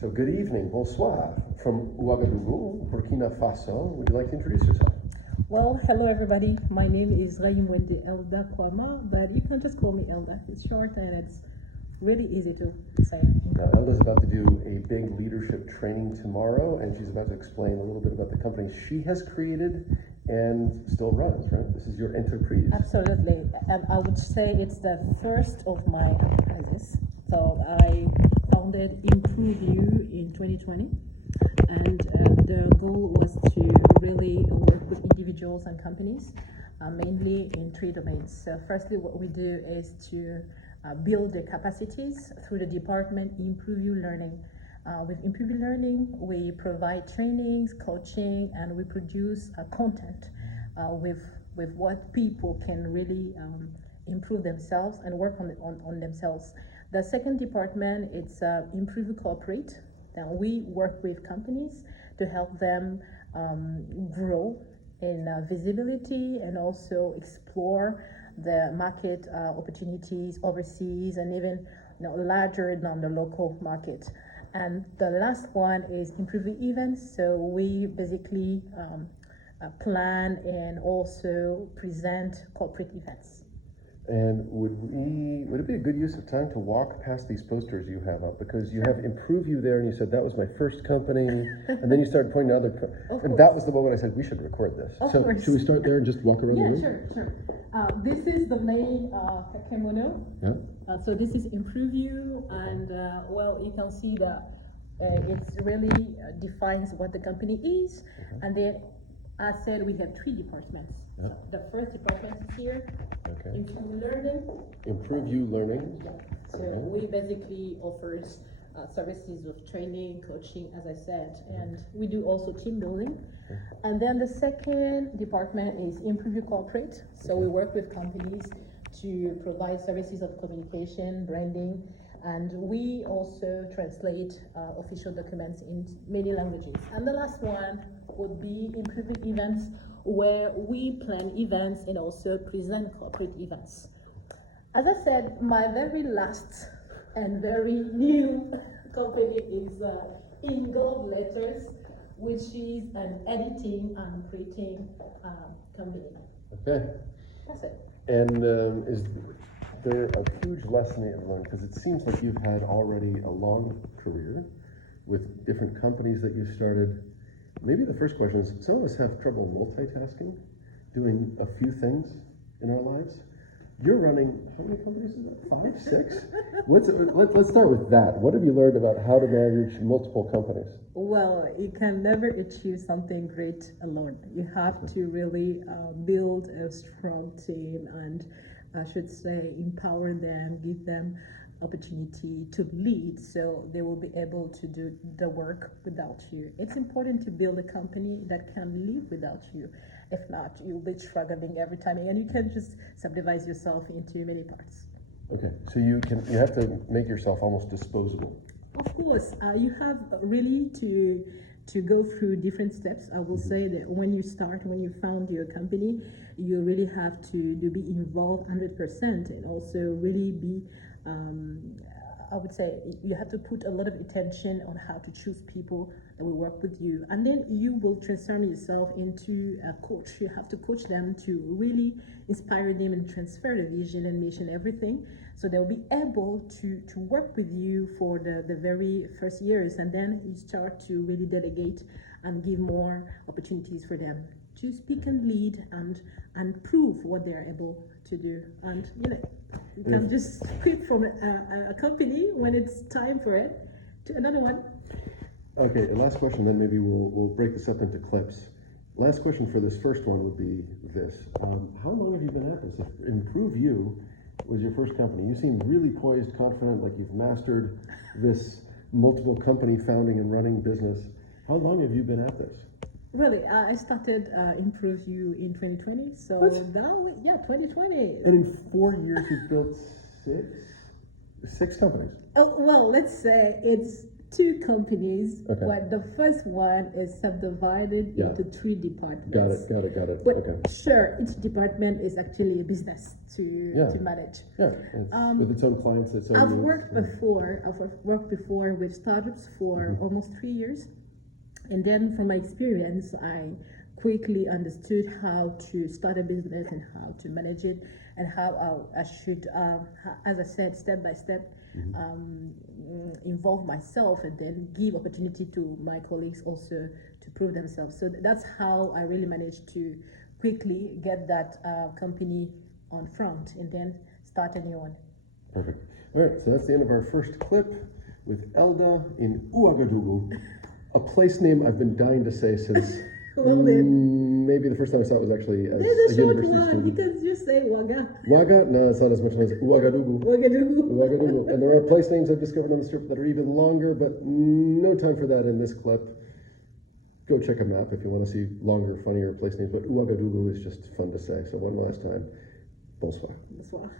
So good evening, bonsoir, from Ouagadougou, Burkina Faso. Would you like to introduce yourself? Well, hello everybody. My name is Ragnimwendé Eldaa Koama, but you can just call me Elda. It's short and it's really easy to say. Elda's about to do a big leadership training tomorrow, and she's about to explain a little bit about the company she has created and still runs, right? This is your enterprise. Absolutely. And I would say it's the first of my enterprises. So I founded IMPROV'YOU in 2020. And the goal was to really work with individuals and companies, mainly in 3 domains. So firstly, what we do is to build the capacities through the department IMPROV'YOU Learning. With IMPROV'YOU Learning, we provide trainings, coaching, and we produce content with what people can really improve themselves and work on themselves. The second department, it's IMPROV'YOU Corporate. Now we work with companies to help them grow in visibility and also explore the market opportunities overseas and even larger than the local market. And the last one is IMPROV'YOU Events. So we basically plan and also present corporate events. And would it be a good use of time to walk past these posters you have up? Because you have IMPROV'YOU there, and you said that was my first company, and then you started pointing to other, and that was the moment I said we should record this. Of so course. Should we start there and just walk around the room? Sure. This is the main kakemono. Yeah. So this is IMPROV'YOU, and well, you can see that it really defines what the company is, and then I said we have 3 departments. Yeah. The first department is here, Okay. IMPROV'YOU Learning. IMPROV'YOU Learning. Yeah. So we basically offers services of training, coaching, as I said, and we do also team building. Okay. And then the second department is IMPROV'YOU Corporate. So we work with companies to provide services of communication, branding, and we also translate official documents in many languages. And the last one would be IMPROV'YOU Events, where we plan events and also present corporate events. As I said, my very last and very new company is in gold letters, which is an editing and creating company. Okay. That's it. And is there a huge lesson that you've learned? Because it seems like you've had already a long career with different companies that you've started. Maybe the first question is, some of us have trouble multitasking, doing a few things in our lives. You're running, how many companies is that? 5, 6? Let's start with that. What have you learned about how to manage multiple companies? Well, you can never achieve something great alone. You have to really build a strong team and I should say empower them, give them opportunity to lead so they will be able to do the work without you. It's important to build a company that can live without you. If not, you'll be struggling every time and you can just subdivide yourself into many parts. Okay, so you have to make yourself almost disposable. Of course, you have really to go through different steps. I will say that when you found your company, you really have to be involved 100% and also really be I would say you have to put a lot of attention on how to choose people that will work with you. And then you will transform yourself into a coach. You have to coach them to really inspire them and transfer the vision and mission, everything. So they'll be able to work with you for the very first years. And then you start to really delegate and give more opportunities for them to speak and lead and prove what they're able to do. And you can just quit from a company when it's time for it to another one. Okay, and last question, then maybe we'll break this up into clips. Last question for this first one would be this. How long have you been at this? If IMPROV'YOU was your first company, you seem really poised, confident, like you've mastered this multiple company founding and running business. How long have you been at this? Really, I started IMPROV'YOU in 2020, so What? now, 2020. And in 4 years, you've built six companies. Oh, well, let's say it's two companies, Okay. but the first one is subdivided Yeah. into three departments. Got it. But Okay. sure, each department is actually a business to Yeah. manage. Yeah, it's with its own clients, its own I've needs. worked before with startups for Mm-hmm. almost 3 years, and then from my experience, I quickly understood how to start a business and how to manage it, and how I should, as I said, step by step, involve myself and then give opportunity to my colleagues also to prove themselves. So that's how I really managed to quickly get that company on front and then start a new one. Perfect. All right, so that's the end of our first clip with Elda in Ouagadougou, a place name I've been dying to say since maybe the first time I saw it was actually as There's a short university one. student. You can just say Waga. Waga? No, it's not as much fun as Ouagadougou. Ouagadougou. Ouagadougou. And there are place names I've discovered on the strip that are even longer, but no time for that in this clip. Go check a map if you want to see longer, funnier place names, but Ouagadougou is just fun to say. So one last time, bonsoir. Bonsoir.